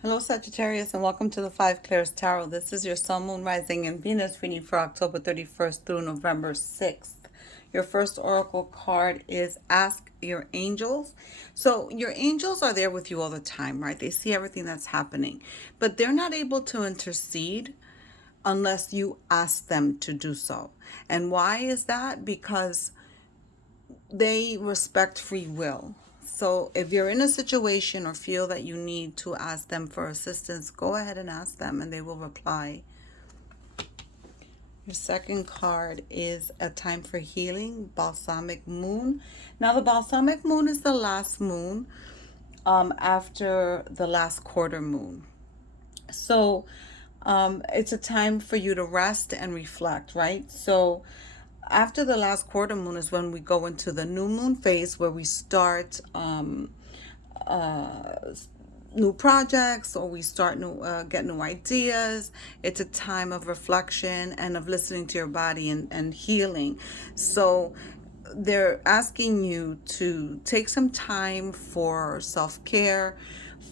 Hello, Sagittarius, and welcome to the Five Clairs Tarot. This is your Sun, Moon, Rising, and Venus reading for October 31st through November 6th. Your first oracle card is Ask Your Angels. So, your angels are there with you all the time, right? They see everything that's happening, but they're not able to intercede unless you ask them to do so. And why is that? Because they respect free will. So if you're in a situation or feel that you need to ask them for assistance, go ahead and ask them and they will reply. Your second card is A Time for Healing, Balsamic Moon. Now the Balsamic Moon is the last moon after the last quarter moon. So it's a time for you to rest and reflect, right? So after the last quarter moon is when we go into the new moon phase where we start new projects, or we start new get new ideas. It's a time of reflection and of listening to your body and healing. So they're asking you to take some time for self-care,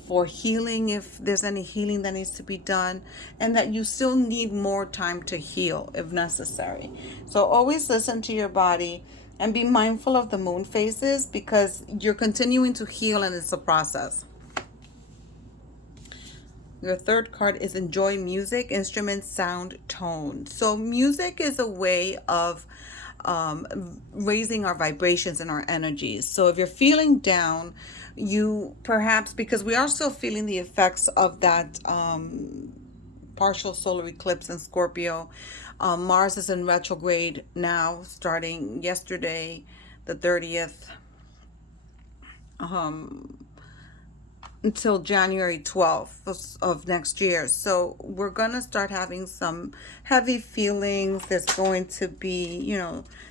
for healing if there's any healing that needs to be done, and that you still need more time to heal if necessary. So always listen to your body and be mindful of the moon phases because you're continuing to heal and it's a process. Your third card is Enjoy Music, Instrument, Sound, Tone. So music is a way of raising our vibrations and our energies. So if you're feeling down, you perhaps, because we are still feeling the effects of that partial solar eclipse in Scorpio. Mars is in retrograde now, starting yesterday, the 30th. Until January 12th of next year. So we're going to start having some heavy feelings. There's going to be,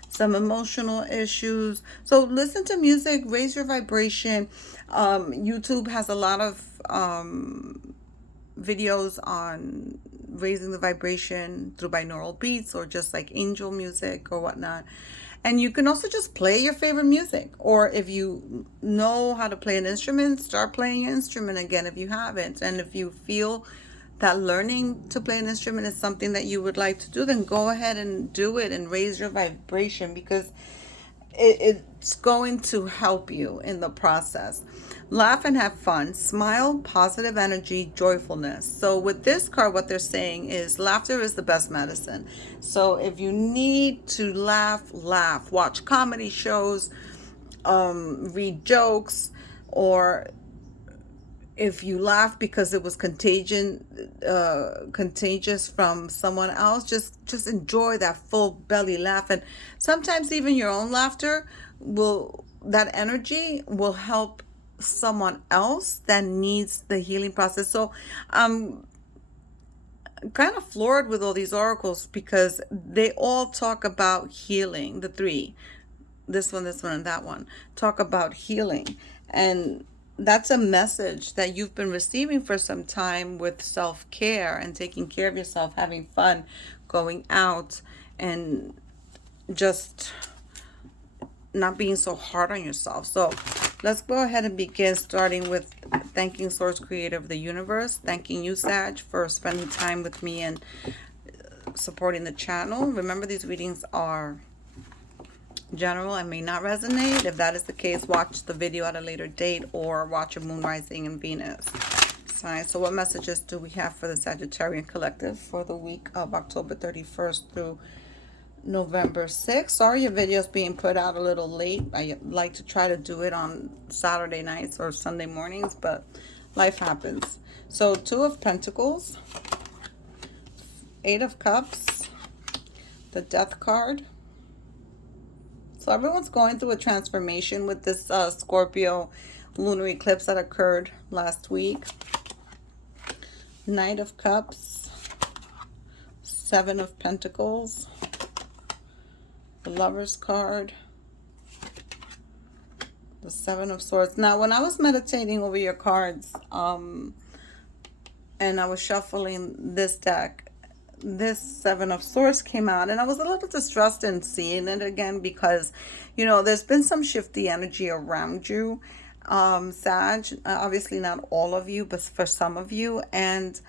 some emotional issues. So listen to music, raise your vibration. YouTube has a lot of videos on raising the vibration through binaural beats or just like angel music or whatnot. And you can also just play your favorite music. Or if you know how to play an instrument, start playing your instrument again if you haven't. And if you feel that learning to play an instrument is something that you would like to do, then go ahead and do it and raise your vibration because it's going to help you in the process. Laugh and have fun. Smile, positive energy, joyfulness. So with this card, what they're saying is laughter is the best medicine. So if you need to laugh, laugh. Watch comedy shows, read jokes, or if you laugh because it was contagious from someone else, just enjoy that full belly laugh. And sometimes even your own laughter that energy will help someone else that needs the healing process. So I'm kind of floored with all these oracles because they all talk about healing. The three, this one, and that one, talk about healing. And that's a message that you've been receiving for some time with self-care and taking care of yourself, having fun, going out, and just not being so hard on yourself. So let's go ahead and begin, starting with thanking Source Creator of the Universe. Thanking you, Sag, for spending time with me and supporting the channel. Remember, these readings are general and may not resonate. If that is the case, watch the video at a later date or watch a moon rising in Venus sign. So what messages do we have for the Sagittarian collective for the week of October 31st through November 6th? Sorry your video's being put out a little late. I like to try to do it on Saturday nights or Sunday mornings, but life happens. So 2 of Pentacles, 8 of Cups, the Death card. So everyone's going through a transformation with this Scorpio lunar eclipse that occurred last week. Knight of Cups, 7 of Pentacles, the Lover's card, the 7 of Swords. Now, when I was meditating over your cards, and I was shuffling this deck, this 7 of Swords came out, and I was a little distressed in seeing it again because, there's been some shifty energy around you. Sag. Obviously, not all of you, but for some of you. And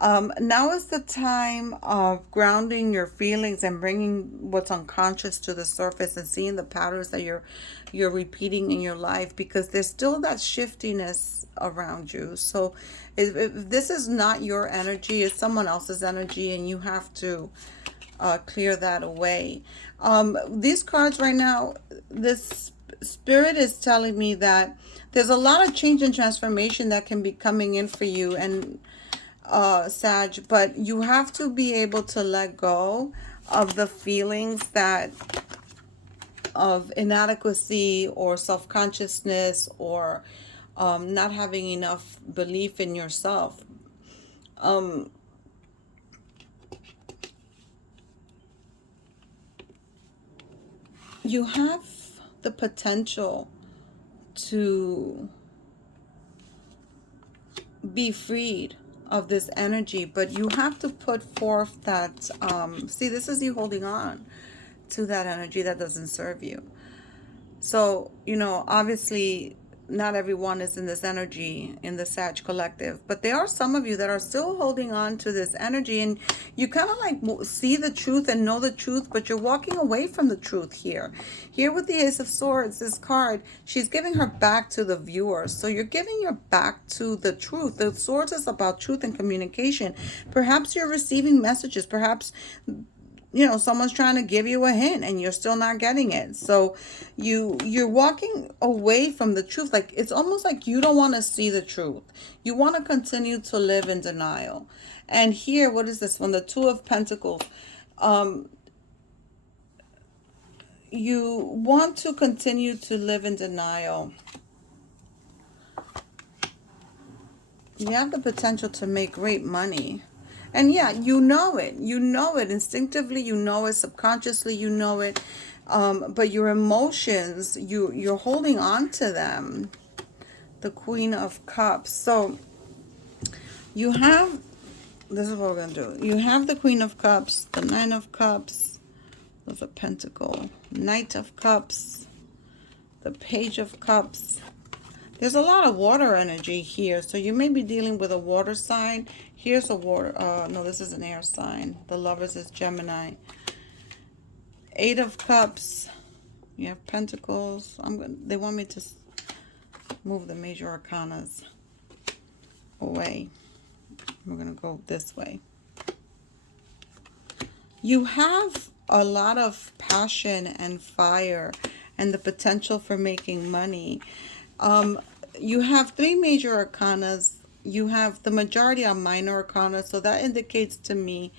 now is the time of grounding your feelings and bringing what's unconscious to the surface and seeing the patterns that you're repeating in your life, because there's still that shiftiness around you. So if this is not your energy, it's someone else's energy, and you have to clear that away. These cards right now, this spirit is telling me that there's a lot of change and transformation that can be coming in for you, and Sag, but you have to be able to let go of the feelings that of inadequacy or self-consciousness, or not having enough belief in yourself. Um, you have the potential to be freed of this energy, but you have to put forth that, see, this is you holding on to that energy that doesn't serve you. So, obviously, not everyone is in this energy in the Sag collective, but there are some of you that are still holding on to this energy, and you kind of like see the truth and know the truth, but you're walking away from the truth here. Here with the Ace of Swords, this card, she's giving her back to the viewer. So you're giving your back to the truth. The Swords is about truth and communication. Perhaps you're receiving messages. Perhaps someone's trying to give you a hint and you're still not getting it. So you're walking away from the truth. Like, it's almost like you don't want to see the truth. You want to continue to live in denial. And here, what is this one? The Two of Pentacles. You want to continue to live in denial. You have the potential to make great money. And yeah, you know it. You know it instinctively. You know it subconsciously. You know it. But your emotions, you're holding on to them. The Queen of Cups. So you have, this is what we're going to do. You have the Queen of Cups, the Nine of Cups, there's a Pentacle, Knight of Cups, the Page of Cups. There's a lot of water energy here. So you may be dealing with a water sign. Here's a water, no, this is an air sign. The Lovers is Gemini. Eight of Cups. You have Pentacles. They want me to move the major arcanas away. We're going to go this way. You have a lot of passion and fire and the potential for making money. You have three major arcanas. You have the majority are minor arcana. So that indicates to me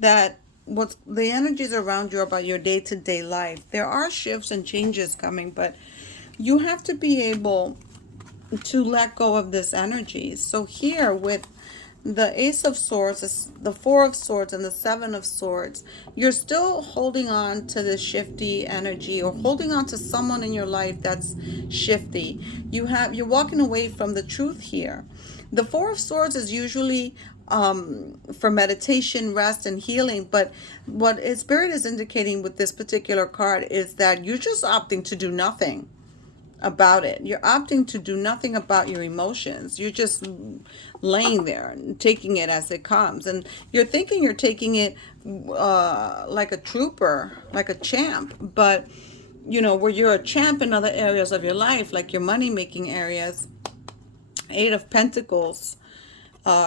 that what's the energies around you about your day-to-day life. There are shifts and changes coming, but you have to be able to let go of this energy. So here with the Ace of Swords, the Four of Swords, and the Seven of Swords, you're still holding on to this shifty energy, or holding on to someone in your life that's shifty. You're walking away from the truth here. The Four of Swords is usually for meditation, rest, and healing, but what Spirit is indicating with this particular card is that you're just opting to do nothing about it. You're opting to do nothing about your emotions. You're just laying there and taking it as it comes. And you're thinking you're taking it like a trooper, like a champ. But, where you're a champ in other areas of your life, like your money-making areas, Eight of Pentacles,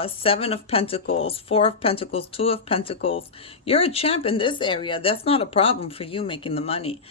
Seven of Pentacles, Four of Pentacles, Two of Pentacles. You're a champ in this area. That's not a problem for you making the money.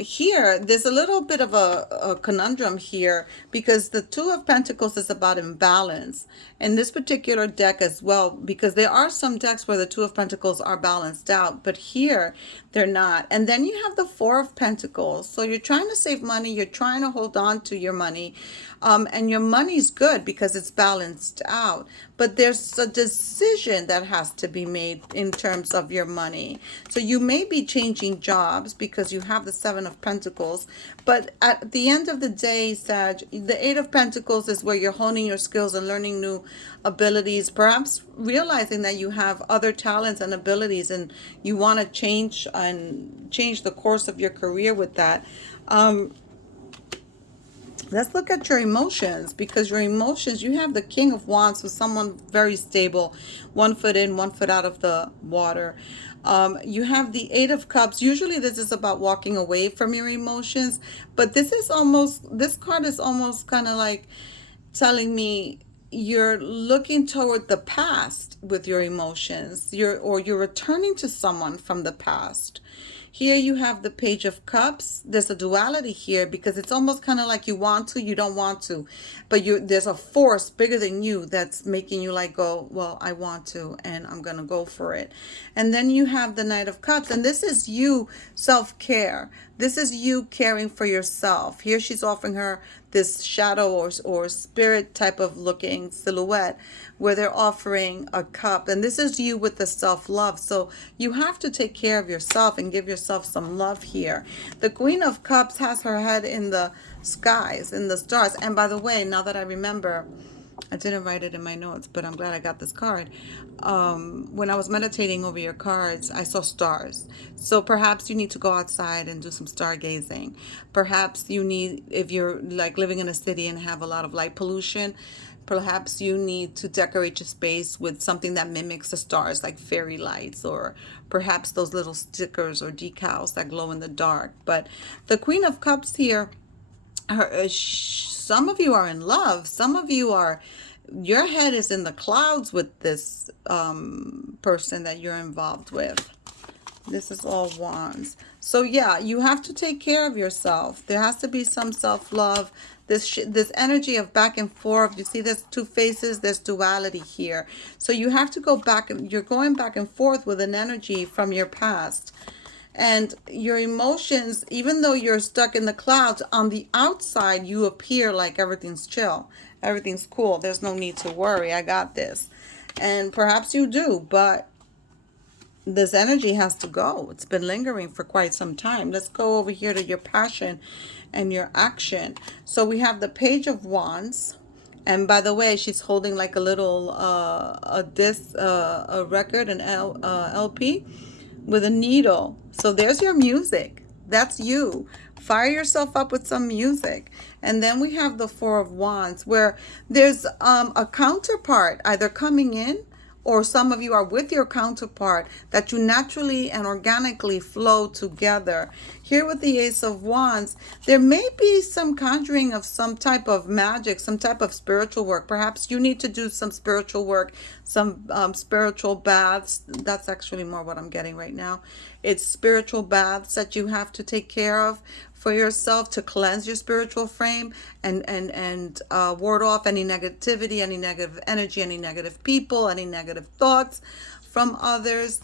Here, there's a little bit of a conundrum here, because the Two of Pentacles is about imbalance. In this particular deck as well, because there are some decks where the Two of Pentacles are balanced out, but here they're not. And then you have the Four of Pentacles. So you're trying to save money. You're trying to hold on to your money. And your money's good because it's balanced out. But there's a decision that has to be made in terms of your money. So you may be changing jobs because you have the Seven of Pentacles. But at the end of the day, Sag, the Eight of Pentacles is where you're honing your skills and learning new abilities. Perhaps realizing that you have other talents and abilities and you want to change the course of your career with that. Let's look at your emotions, because your emotions, you have the King of Wands with someone very stable, 1 foot in, 1 foot out of the water. You have the Eight of Cups. Usually this is about walking away from your emotions, but this card is almost kind of like telling me you're looking toward the past with your emotions. You're returning to someone from the past. Here you have the Page of Cups. There's a duality here because it's almost kind of like you want to, you don't want to. But there's a force bigger than you that's making you like go, well, I want to and I'm going to go for it. And then you have the Knight of Cups. And this is you self-care. This is you caring for yourself. Here she's offering her this shadow or spirit type of looking silhouette where they're offering a cup. And this is you with the self-love. So you have to take care of yourself and give yourself some love here. The Queen of Cups has her head in the skies, in the stars. And by the way, now that I remember, I didn't write it in my notes, but I'm glad I got this card. When I was meditating over your cards, I saw stars. So perhaps you need to go outside and do some stargazing. Perhaps you need, if you're like living in a city and have a lot of light pollution, perhaps you need to decorate your space with something that mimics the stars, like fairy lights, or perhaps those little stickers or decals that glow in the dark. But the Queen of Cups here, some of you are in love. Some of you are, your head is in the clouds with this person that you're involved with. This is all Wands. So yeah, you have to take care of yourself. There has to be some self-love. This energy of back and forth. You see there's two faces. There's duality here. So you have to go back. You're going back and forth with an energy from your past. And your emotions, even though you're stuck in the clouds, on the outside, you appear like everything's chill. Everything's cool. There's no need to worry. I got this. And perhaps you do, but this energy has to go. It's been lingering for quite some time. Let's go over here to your passion and your action. So we have the Page of Wands. And by the way, she's holding like a little a record, an LP with a needle. So there's your music. That's you. Fire yourself up with some music. And then we have the Four of Wands, where there's a counterpart either coming in, or some of you are with your counterpart, that you naturally and organically flow together. Here with the Ace of Wands, there may be some conjuring of some type of magic, some type of spiritual work. Perhaps you need to do some spiritual work, some spiritual baths. That's actually more what I'm getting right now. It's spiritual baths that you have to take care of for yourself to cleanse your spiritual frame and ward off any negativity, any negative energy, any negative people, any negative thoughts from others.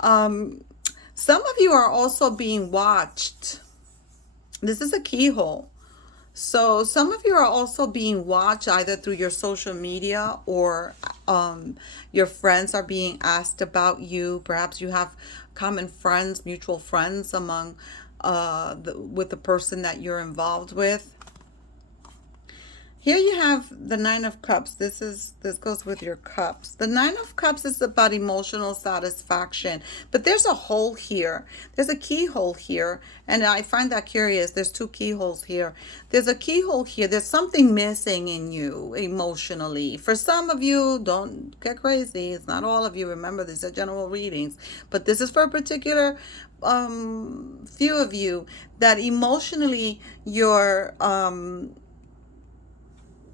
Some of you are also being watched. This is a keyhole. So some of you are also being watched either through your social media, or your friends are being asked about you. Perhaps you have common friends, mutual friends among with the person that you're involved with. Here you have the Nine of Cups. This goes with your cups. The Nine of Cups is about emotional satisfaction, but there's a hole here. There's a keyhole here, and I find that curious. There's two keyholes here. There's a keyhole here. There's something missing in you emotionally. For some of you, don't get crazy. It's not all of you. Remember, these are general readings, but this is for a particular few of you that emotionally you're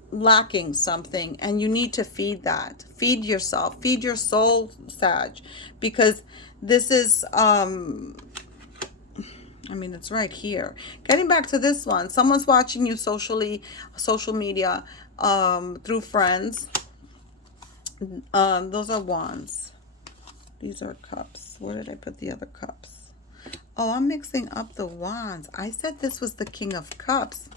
lacking something, and you need to feed that. Feed yourself, feed your soul, Sag, because this is I mean, it's right here. Getting back to this one, someone's watching you social media, through friends. Those are Wands. These are cups. Where did I put the other cups? Oh, I'm mixing up the Wands. I said this was the King of Cups.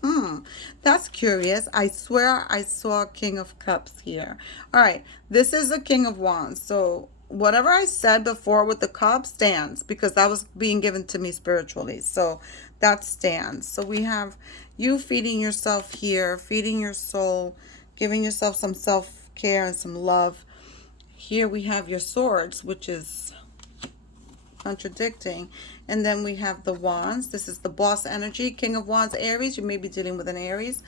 That's curious. I swear I saw King of Cups here. All right, this is the King of Wands. So whatever I said before with the cup stands, because that was being given to me spiritually. So that stands. So we have you feeding yourself here, feeding your soul, giving yourself some self-care and some love. Here we have your swords, which is contradicting. And then we have the Wands. This is the boss energy. King of Wands, Aries. You may be dealing with an Aries.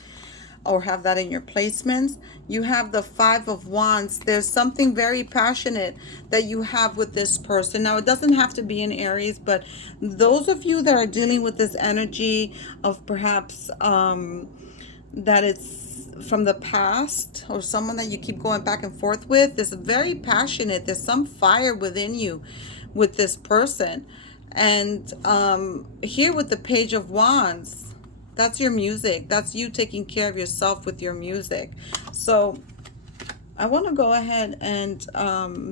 or have that in your placements. You have the Five of Wands. There's something very passionate that you have with this person. Now, it doesn't have to be in Aries, but those of you that are dealing with this energy of perhaps that it's from the past, or someone that you keep going back and forth with, is very passionate. There's some fire within you with this person. And here with the Page of Wands, that's your music. That's you taking care of yourself with your music. So I want to go ahead and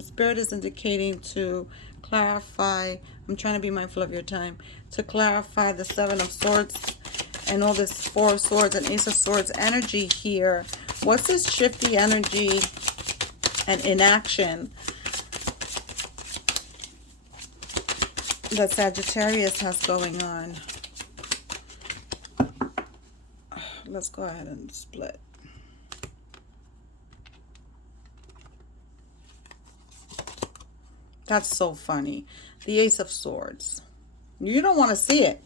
Spirit is indicating to clarify. I'm trying to be mindful of your time. To clarify the Seven of Swords and all this Four of Swords and Ace of Swords energy here. What's this shifty energy and inaction that Sagittarius has going on? Let's go ahead and split. That's so funny. The Ace of Swords. You don't want to see it.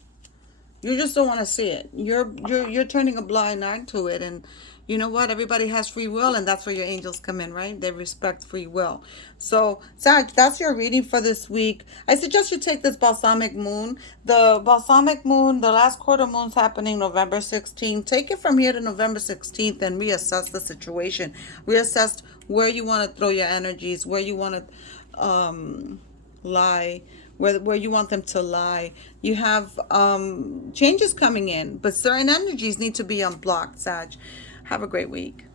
You just don't want to see it. You're turning a blind eye to it, and you know what? Everybody has free will, and that's where your angels come in, right? They respect free will. So, Sag, that's your reading for this week. I suggest you take this balsamic moon. The balsamic moon, the last quarter moon's happening November 16th. Take it from here to November 16th and reassess the situation. Reassess where you want to throw your energies, where you want to lie, where you want them to lie. You have changes coming in, but certain energies need to be unblocked, Sag. Have a great week.